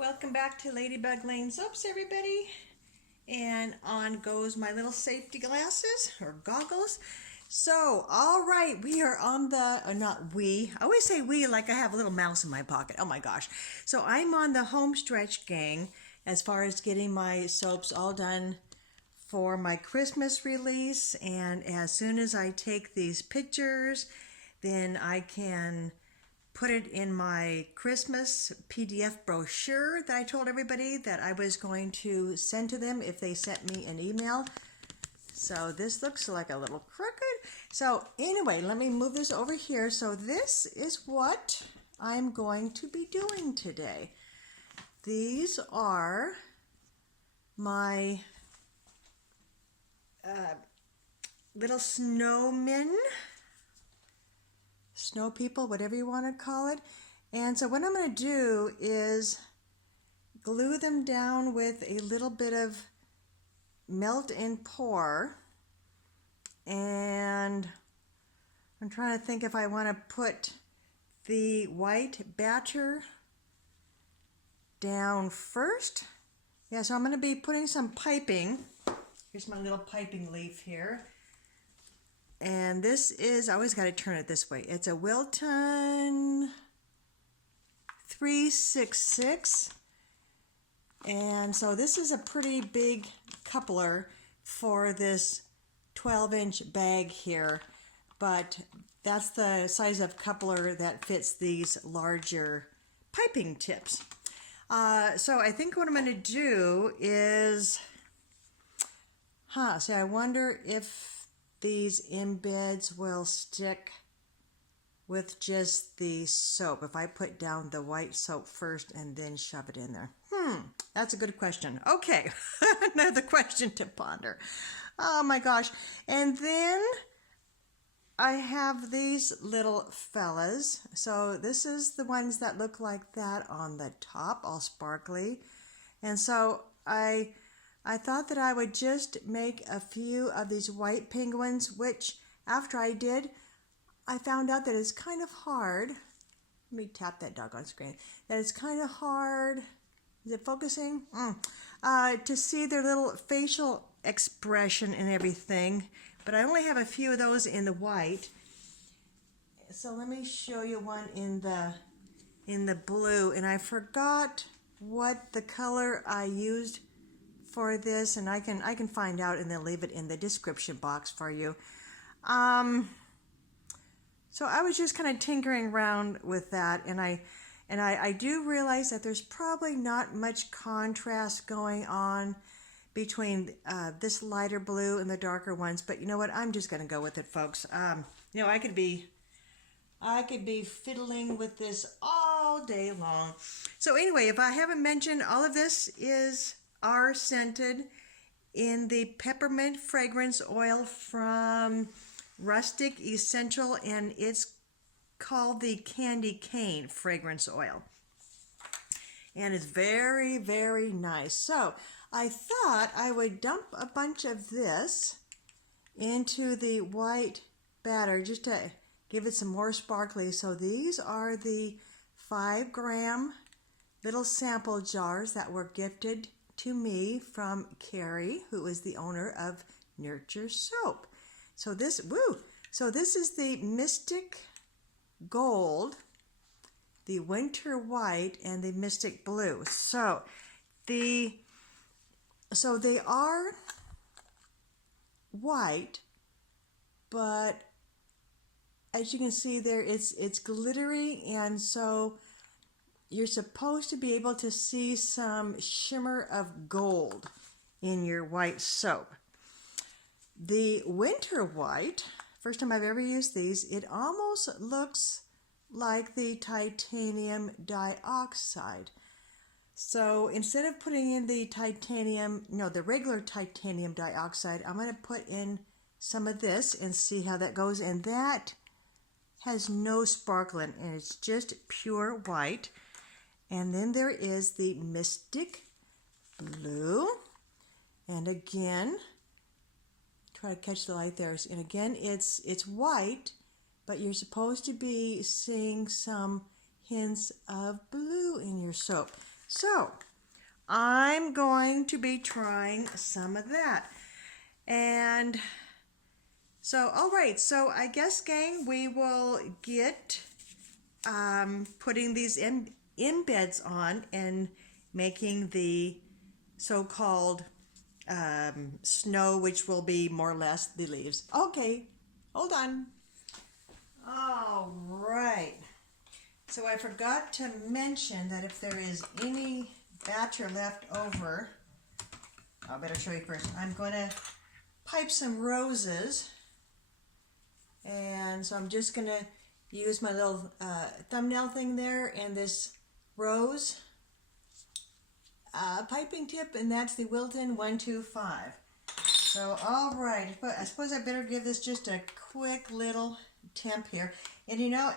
Welcome back to Ladybug Lane Soaps, everybody. And on goes my little safety glasses or goggles. So, all right, we are on the, not we, I always say we like I have a little mouse in my pocket. Oh my gosh. So I'm on the home stretch, gang, as far as getting my soaps all done for my Christmas release. And as soon as I take these pictures, then I can put it in my Christmas PDF brochure that I told everybody that I was going to send to them if they sent me an email. So this looks like a little crooked. So anyway, let me move this over here. So this is what I'm going to be doing today. These are my little snowmen. Snow people, whatever you want to call it. And so what I'm going to do is glue them down with a little bit of melt and pour. And I'm trying to think if I want to put the white batter down first. Yeah, so I'm going to be putting some piping. Here's my little piping leaf here. And this is, I always got to turn it this way. It's a Wilton 366. And so this is a pretty big coupler for this 12-inch bag here. But that's the size of coupler that fits these larger piping tips. So I think what I'm going to do is, so I wonder if these embeds will stick with just the soap if I put down the white soap first and then shove it in there. That's a good question. Okay, another question to ponder. Oh my gosh. And then I have these little fellas. So this is the ones that look like that on the top, all sparkly. And so I thought that I would just make a few of these white penguins, which after I did, I found out that it's kind of hard. Let me tap that doggone screen. That it's kind of hard. Is it focusing? To see their little facial expression and everything. But I only have a few of those in the white. So let me show you one in the blue. And I forgot what the color I used for this, and I can find out and then leave it in the description box for you. So I was just kind of tinkering around with that, and I do realize that there's probably not much contrast going on between this lighter blue and the darker ones, but you know what? I'm just going to go with it, folks. You know, I could be fiddling with this all day long. So anyway, if I haven't mentioned, all of this are scented in the peppermint fragrance oil from Rustic Essential, and it's called the Candy Cane fragrance oil. And it's very, very nice. So I thought I would dump a bunch of this into the white batter just to give it some more sparkly. So these are the 5-gram little sample jars that were gifted to me from Carrie, who is the owner of Nurture Soap. So this, this is the Mystic Gold, the Winter White, and the Mystic Blue. So they are white, but as you can see there, it's glittery, and so you're supposed to be able to see some shimmer of gold in your white soap. The Winter White, first time I've ever used these, it almost looks like the titanium dioxide. So instead of putting in the regular titanium dioxide, I'm going to put in some of this and see how that goes. And that has no sparkle in it, and it's just pure white. And then there is the Mystic Blue. And again, try to catch the light there. And again, it's white, but you're supposed to be seeing some hints of blue in your soap. So I'm going to be trying some of that. And so, all right, so I guess, gang, we will get putting these embeds on and making the so-called snow, which will be more or less the leaves. Okay, hold on. All right. So I forgot to mention that if there is any batter left over, I better show you first. I'm going to pipe some roses. And so I'm just going to use my little thumbnail thing there and this rose piping tip, and that's the Wilton 125. So, all right, but I suppose I better give this just a quick little temp here. And you know,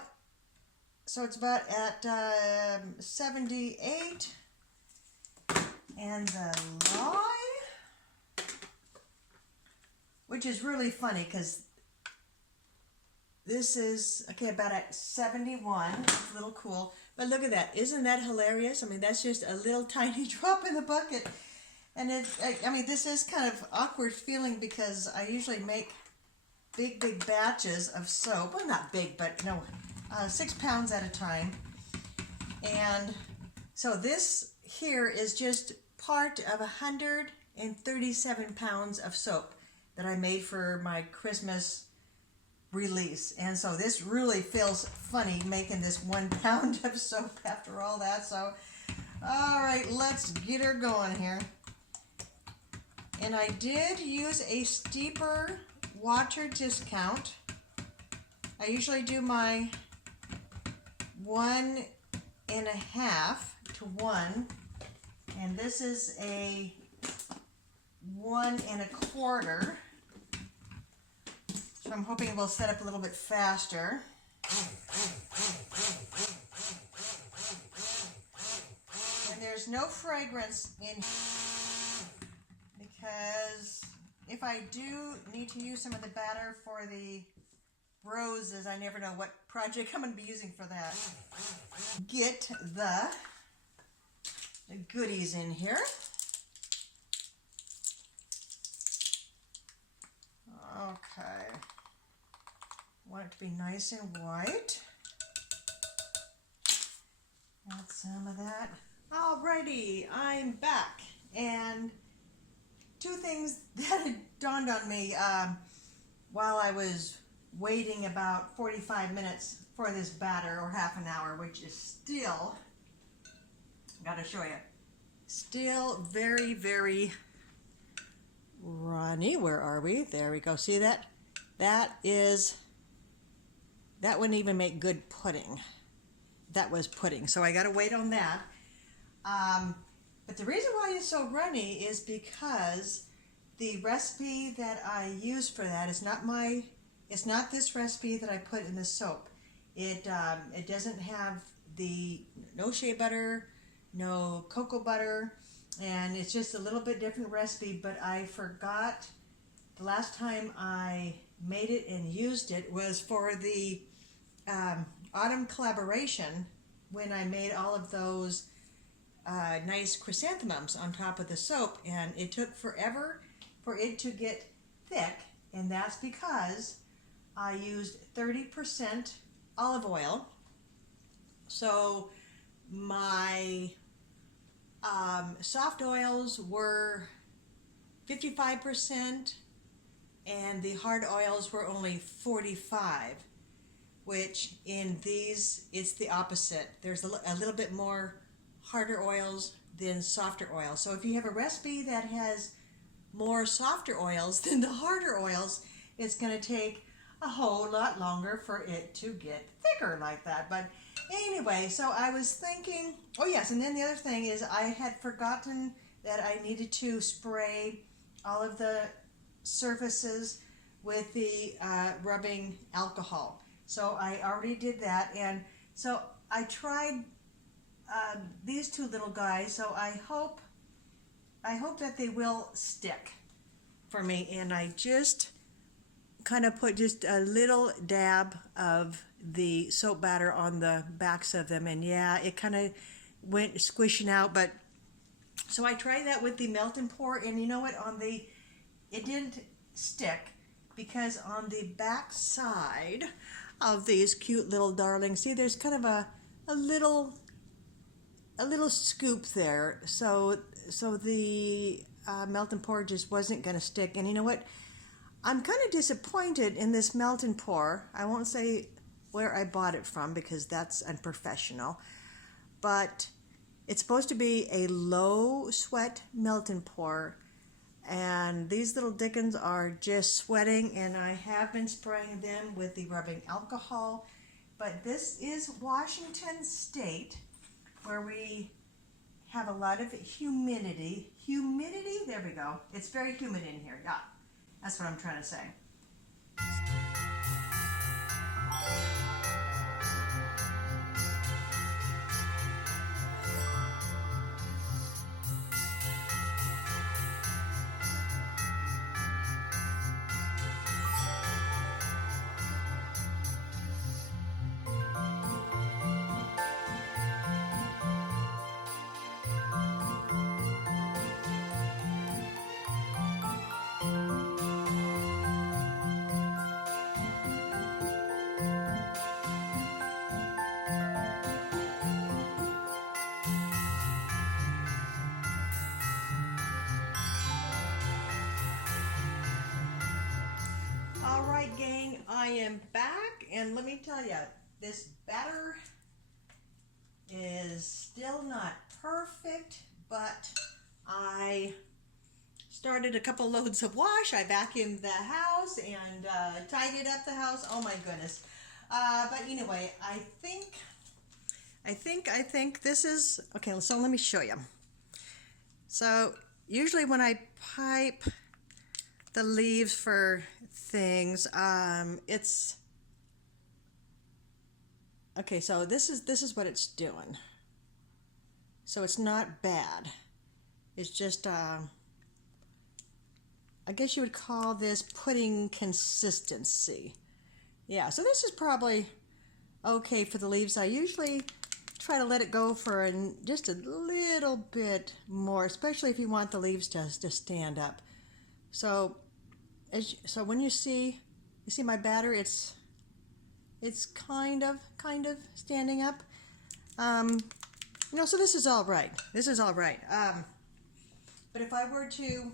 so it's about at 78, and the line, which is really funny because this is, okay, about at 71, it's a little cool. But look at that, isn't that hilarious? I mean, that's just a little tiny drop in the bucket. And I mean, this is kind of awkward feeling because I usually make big batches of soap. Well, not big, but no, 6 pounds at a time. And so this here is just part of 137 pounds of soap that I made for my Christmas release. And so this really feels funny making this 1 pound of soap after all that. So, all right, let's get her going here. And I did use a steeper water discount. I usually do my 1.5 to 1, and this is a 1 1/4. So I'm hoping it will set up a little bit faster. And there's no fragrance in because if I do need to use some of the batter for the roses, I never know what project I'm going to be using for that. Get the goodies in here. Okay. Want it to be nice and white. Add some of that. Alrighty, I'm back. And two things that had dawned on me while I was waiting about 45 minutes for this batter, or half an hour, which is still, gotta show you, still very, very runny. Where are we? There we go. See that? That wouldn't even make good pudding. That was pudding. So I got to wait on that. But the reason why it's so runny is because the recipe that I use for that is not it's not this recipe that I put in the soap. It doesn't have no shea butter, no cocoa butter, and it's just a little bit different recipe. But I forgot the last time I made it and used it was for the autumn collaboration, when I made all of those nice chrysanthemums on top of the soap, and it took forever for it to get thick, and that's because I used 30% olive oil. So my soft oils were 55%, and the hard oils were only 45%, which in these, it's the opposite. There's a little bit more harder oils than softer oils. So if you have a recipe that has more softer oils than the harder oils, it's going to take a whole lot longer for it to get thicker like that. But anyway, so I was thinking, oh yes, and then the other thing is I had forgotten that I needed to spray all of the surfaces with the rubbing alcohol. So I already did that, and so I tried these two little guys, so I hope that they will stick for me. And I just kind of put just a little dab of the soap batter on the backs of them, and yeah, it kind of went squishing out. But so I tried that with the melt and pour, and you know what? It didn't stick, because on the back side of these cute little darlings, see, there's kind of a little scoop there, so the melt and pour just wasn't going to stick. And you know what? I'm kind of disappointed in this melt and pour. I won't say where I bought it from because that's unprofessional, but it's supposed to be a low sweat melt and pour, and these little dickens are just sweating, and I have been spraying them with the rubbing alcohol. But this is Washington State, where we have a lot of humidity. There we go. It's very humid in here. Yeah, that's what I'm trying to say. Alright gang, I am back, and let me tell you, this batter is still not perfect, but I started a couple loads of wash. I vacuumed the house and tidied up the house. Oh my goodness. But anyway, I think this is, okay, so let me show you. So usually when I pipe the leaves for things, it's okay. So this is what it's doing. So it's not bad. It's just I guess you would call this pudding consistency. Yeah. So this is probably okay for the leaves. I usually try to let it go for just a little bit more, especially if you want the leaves to stand up. So when you see my batter, it's kind of standing up. So this is all right. But if I were to,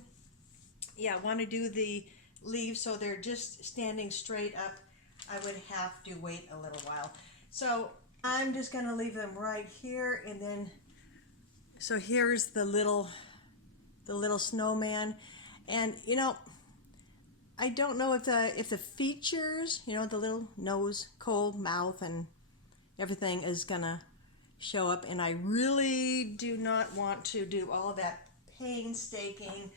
want to do the leaves so they're just standing straight up, I would have to wait a little while. So I'm just going to leave them right here, and then so here's the little snowman. And I don't know if the features, the little nose, cold mouth, and everything is gonna show up. And I really do not want to do all that painstaking,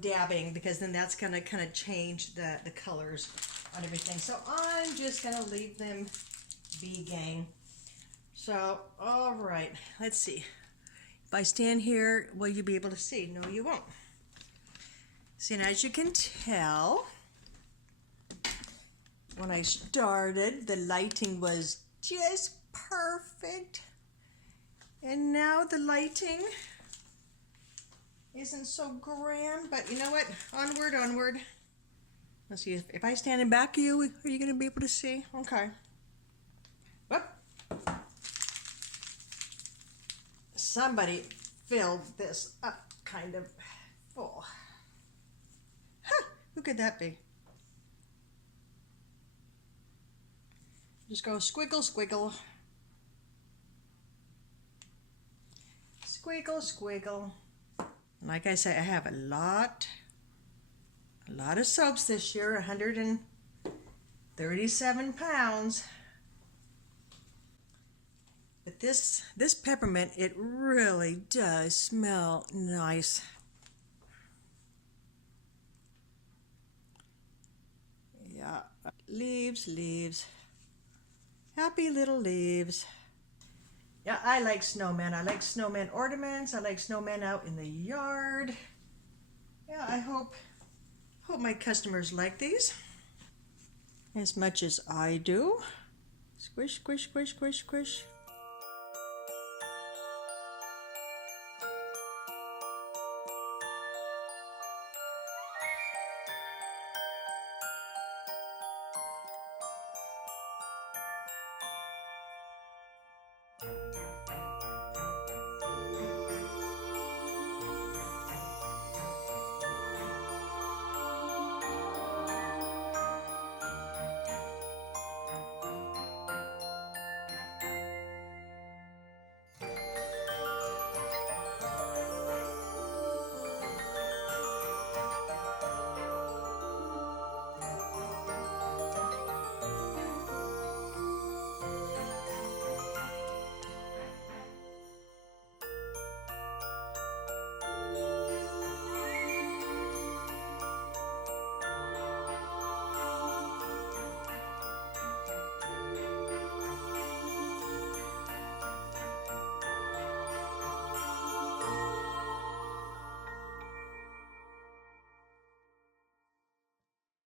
dabbing, because then that's gonna kind of change the colors on everything. So I'm just gonna leave them be, gang. So all right, let's see. If I stand here, will you be able to see? No, you won't. See, and as you can tell, when I started, the lighting was just perfect. And now the lighting isn't so grand, but you know what? Onward. Let's see, if I stand in back of you, are you going to be able to see? Okay. Whoop. Somebody filled this up kind of full. Who could that be? Just go squiggle, squiggle. Squiggle, squiggle. And like I say, I have a lot of soaps this year, 137 pounds. But this peppermint, it really does smell nice. Yeah, leaves. Happy little leaves. Yeah, I like snowmen. I like snowman ornaments. I like snowmen out in the yard. Yeah, I hope my customers like these as much as I do. Squish, squish, squish, squish, squish.